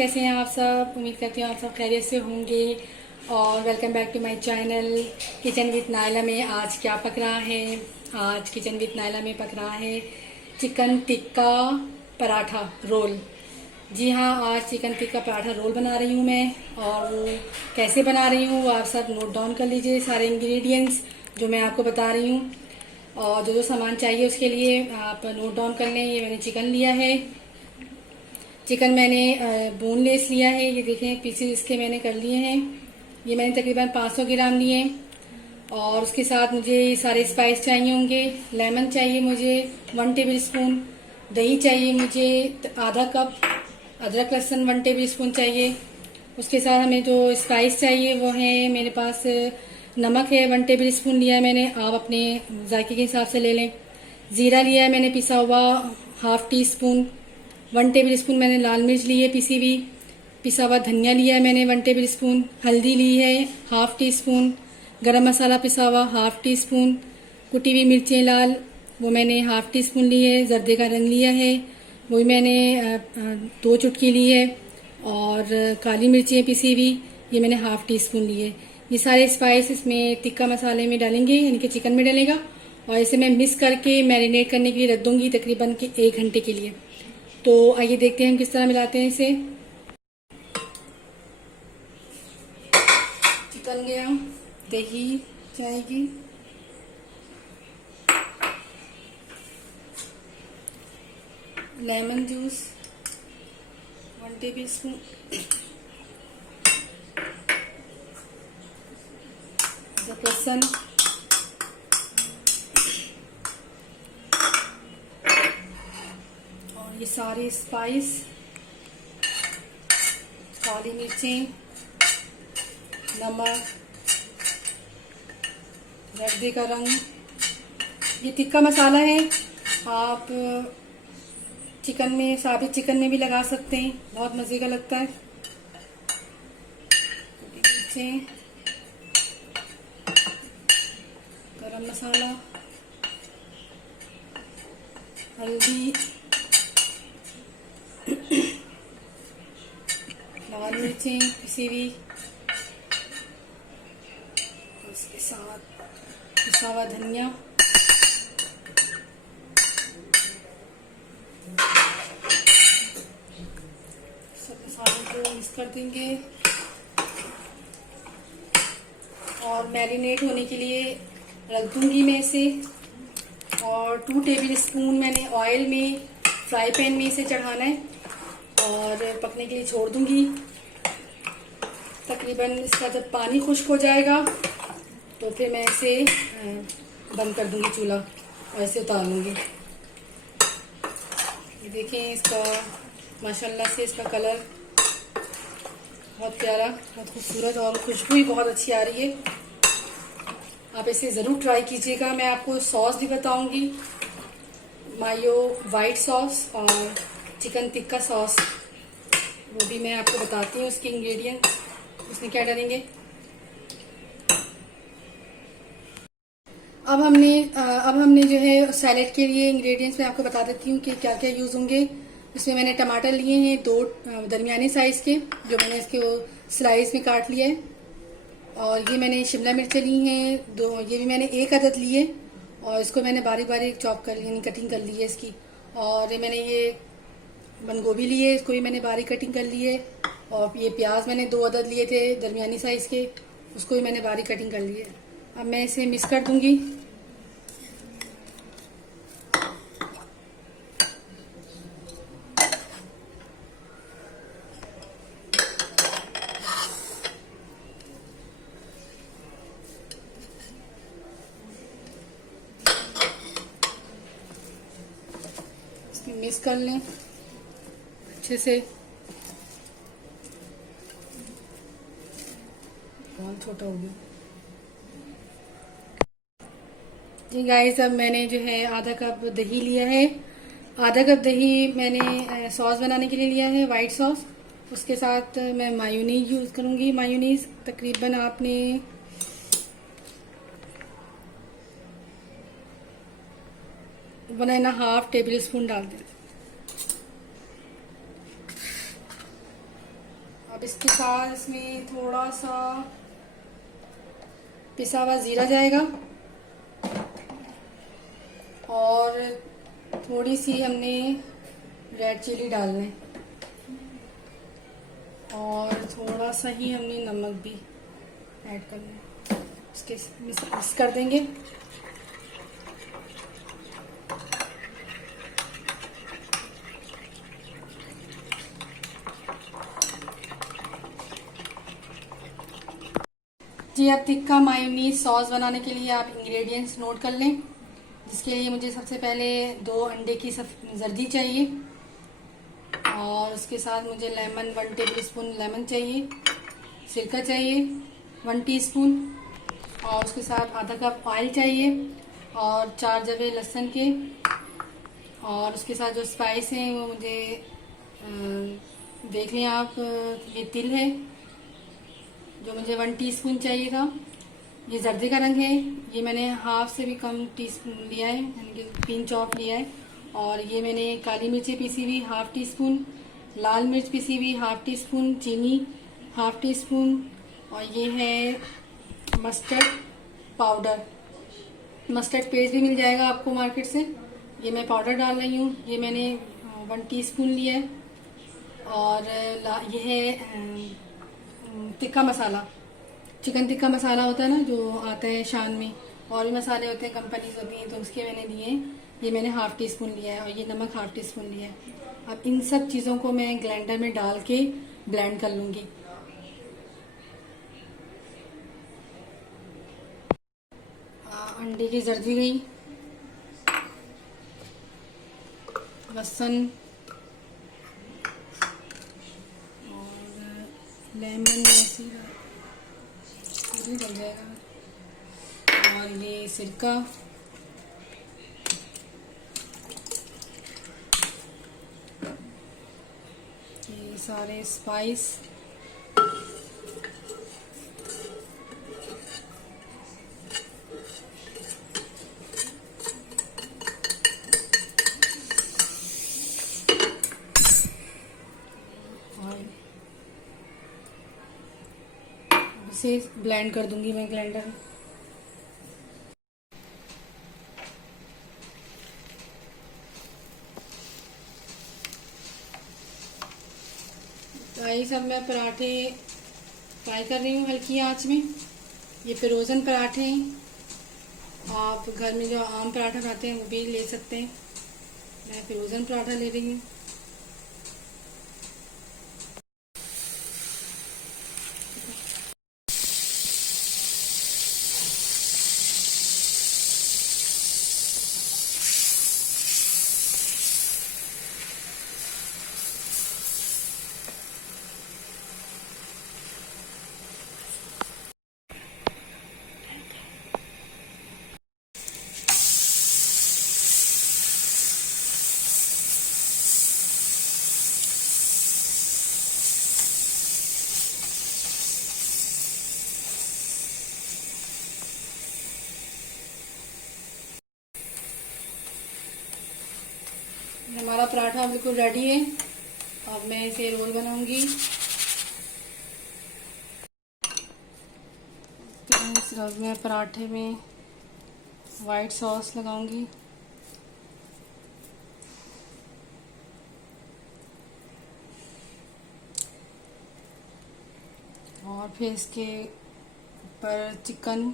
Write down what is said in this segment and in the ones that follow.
कैसे हैं आप सब। उम्मीद करती हूँ आप सब खैरियत से होंगे और welcome back to my channel kitchen with Naila में। आज क्या पक रहा है? आज किचन विद नायला में पक रहा है चिकन टिक्का पराठा रोल। जी हाँ, आज चिकन टिक्का पराठा रोल बना रही हूँ मैं। और वो कैसे बना रही हूँ वो आप सब नोट डाउन कर लीजिए, सारे इंग्रेडिएंट्स जो मैं आपको बता रही हूँ और जो जो सामान चाहिए उसके लिए आप नोट डाउन कर लें। ये मैंने चिकन लिया है, चिकन मैंने बोनलेस लिया है। ये देखें पीसेस इसके मैंने कर लिए हैं। ये मैंने तकरीबन 500 ग्राम लिए। और उसके साथ मुझे सारे स्पाइस चाहिए होंगे। लेमन चाहिए मुझे 1 टेबल स्पून, दही चाहिए मुझे आधा कप, अदरक लहसुन 1 टेबल स्पून चाहिए। उसके साथ हमें जो स्पाइस चाहिए वो है मेरे पास नमक है 1 टेबल स्पून लिया है मैंने, आप अपने जायके के हिसाब से ले लें। ज़ीरा लिया है मैंने पिसा हुआ half tea spoon. 1 table spoon मैंने लाल मिर्च ली है पिसी हुई। पिसा हुआ धनिया लिया है मैंने 1 टेबल स्पून। हल्दी ली है हाफ टी स्पून। गरम मसाला पिसा हुआ हाफ टी स्पून। कुटी हुई मिर्चें लाल वो मैंने हाफ टी स्पून ली है। जर्दे का रंग लिया है वो भी मैंने 2 चुटकी ली है। और काली मिर्चें पिसी हुई ये मैंने हाफ टी स्पून ली है। ये सारे स्पाइस इसमें टिक्का मसाले में डालेंगे, यानी कि चिकन में डालेगा। और इसे मैं मिक्स करके मैरिनेट करने के लिए रख दूंगी तकरीबन 1 घंटे के लिए। तो आइए देखते हैं हम किस तरह मिलाते हैं इसे। चिकन गया, दही जाएगी, लेमन जूस 1 टेबल स्पून, लहसुन, और ये सारे स्पाइस, काली मिर्चें, नमक, जर्दे का रंग। ये टिक्का मसाला है, आप चिकन में साबित चिकन में भी लगा सकते हैं, बहुत मज़े का लगता है। मिर्चें, गरम मसाला, हल्दी, लाल मिर्चें पिसी हुई, उसके साथ पिसा हुआ धनिया, सब मसालों को मिक्स कर देंगे। और मैरिनेट होने के लिए रख दूंगी मैं इसे। और 2 टेबल स्पून मैंने ऑयल में फ्राई पैन में इसे चढ़ाना है और पकने के लिए छोड़ दूंगी। तकरीबन इसका जब पानी खुश्क हो जाएगा तो फिर मैं इसे बंद कर दूंगी चूल्हा और इसे उतार लूंगी। ये देखें इसका माशाल्लाह से इसका कलर बहुत प्यारा, बहुत खूबसूरत और खुशबू भी बहुत अच्छी आ रही है। आप इसे ज़रूर ट्राई कीजिएगा। मैं आपको सॉस भी बताऊंगी, मायो वाइट सॉस और चिकन टिक्का सॉस, वो भी मैं आपको बताती हूँ उसके इंग्रेडिएंट्स, उसमें क्या डालेंगे। अब हमने जो है सैलेड के लिए इंग्रेडिएंट्स मैं आपको बता देती हूँ कि क्या क्या यूज़ होंगे। इसमें मैंने टमाटर लिए हैं 2 दरमियाने साइज़ के, जो मैंने इसके वो स्लाइस में काट लिया है। और ये मैंने शिमला मिर्चें ली हैं 2, ये भी मैंने 1 अदद लिए और इसको मैंने बारीक बारीक चॉप कर ली, यानी कटिंग कर ली है इसकी। और मैंने ये बंद गोभी ली है, इसको भी मैंने बारीक कटिंग कर ली है। और ये प्याज मैंने 2 अदद लिए थे दरमियानी साइज़ के, उसको भी मैंने बारीक कटिंग कर ली है। अब मैं इसे मिक्स कर दूंगी। मिक्स कर लें अच्छे से। बहुत छोटा हो गया जी गाइस। अब मैंने जो है आधा कप दही लिया है। आधा कप दही मैंने सॉस बनाने के लिए लिया है, वाइट सॉस। उसके साथ मैं मायोनीज यूज़ करूँगी। मायोनीज तकरीबन आपने 1.5 टेबल स्पून डाल दें। अब इसके साथ इसमें थोड़ा सा पिसा हुआ जीरा जाएगा और थोड़ी सी हमने रेड चिली डालना है और थोड़ा सा ही हमने नमक भी ऐड करना है। इसके मिक्स कर देंगे। जी, अब टिक्का मायोनीज सॉस बनाने के लिए आप इंग्रेडिएंट्स नोट कर लें। जिसके लिए मुझे सबसे पहले 2 अंडे की जर्दी चाहिए और उसके साथ मुझे लेमन 1 टेबल स्पून लेमन चाहिए, सिरका चाहिए 1 टीस्पून और उसके साथ आधा कप ऑयल चाहिए और 4 जवे लहसुन के। और उसके साथ जो स्पाइस हैं वो मुझे देख लें आप, ये तिल है जो मुझे 1 टीस्पून चाहिए था। ये जर्दे का रंग है, ये मैंने हाफ से भी कम टीस्पून लिया है, यानी कि पिंच ऑफ लिया है। और ये मैंने काली मिर्ची पीसी हुई हाफ टी स्पून, लाल मिर्च पीसी हुई हाफ टी स्पून, चीनी हाफ टी स्पून और ये है मस्टर्ड पाउडर। मस्टर्ड पेस्ट भी मिल जाएगा आपको मार्केट से। ये मैं पाउडर डाल रही हूँ, ये मैंने 1 टीस्पून लिया है। और ये है टिक्का मसाला, चिकन टिक्का मसाला होता है ना जो आता है शान में, और भी मसाले होते हैं, कंपनीज होती हैं, तो उसके मैंने लिए। ये मैंने हाफ टी स्पून लिया है और ये नमक हाफ टी स्पून लिया है। अब इन सब चीज़ों को मैं ग्राइंडर में डाल के ब्लेंड कर लूँगी। अंडे की जर्दी गई, लहसुन और लेमन ऐसी डल जाएगा और ये सिरका, ये सारे स्पाइस, इसे ब्लेंड कर दूंगी मैं ग्राइंडर में। गाइस, अब मैं पराठे फ्राई कर रही हूँ हल्की आंच में। ये फ्रोज़न पराठे हैं, आप घर में जो आम पराठा खाते हैं वो भी ले सकते हैं। मैं फ्रोज़न पराठा ले रही हूँ। हमारा पराठा बिल्कुल रेडी है। अब मैं इसे रोल बनाऊंगी। तो इस रोल में पराठे में वाइट सॉस लगाऊंगी और फिर इसके ऊपर चिकन,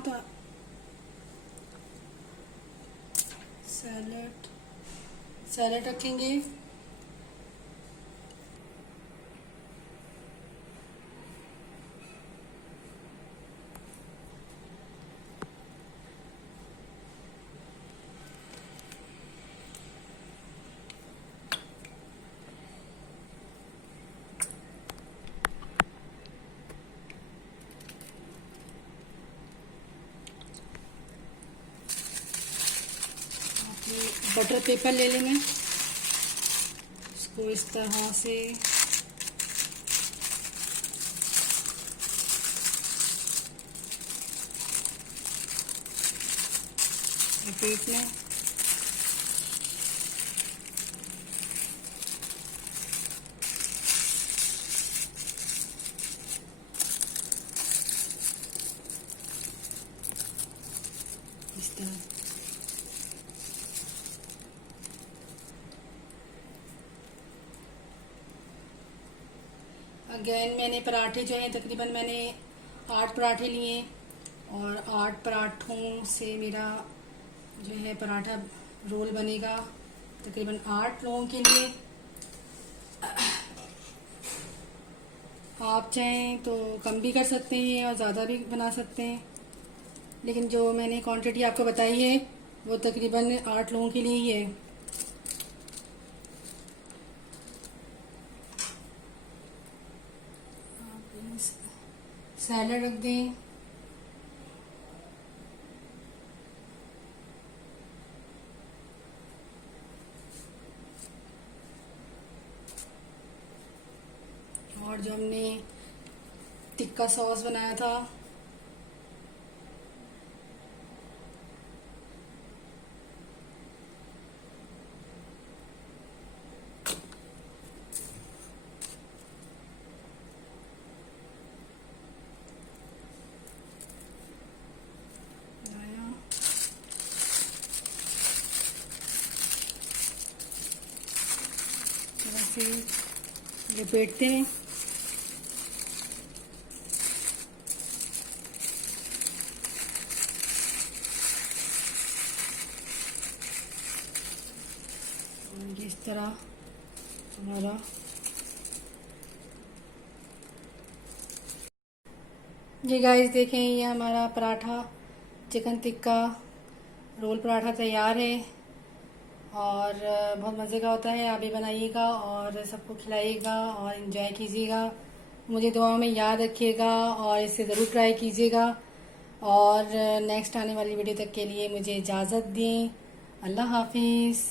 तो सैलेड रखेंगे। बटर पेपर ले लेंगे, इसको इस तरह से प्लेट में। इस तरह अगेन मैंने पराठे जो हैं तकरीबन मैंने 8 पराठे लिए और 8 पराठों से मेरा जो है पराठा रोल बनेगा तकरीबन 8 लोगों के लिए। आप चाहें तो कम भी कर सकते हैं और ज़्यादा भी बना सकते हैं, लेकिन जो मैंने क्वांटिटी आपको बताई है वो तकरीबन 8 लोगों के लिए ही है। सैलड रख दें, और जो हमने टिक्का सॉस बनाया था से लपेटते हैं। और इस तरह हमारा ये गाइस देखें, ये हमारा पराठा चिकन टिक्का रोल पराठा तैयार है और बहुत मज़े का होता है। आप भी बनाइएगा और सबको खिलाइएगा और इन्जॉय कीजिएगा। मुझे दुआओं में याद रखिएगा और इसे ज़रूर ट्राई कीजिएगा। और नेक्स्ट आने वाली वीडियो तक के लिए मुझे इजाज़त दें। अल्लाह हाफिज़।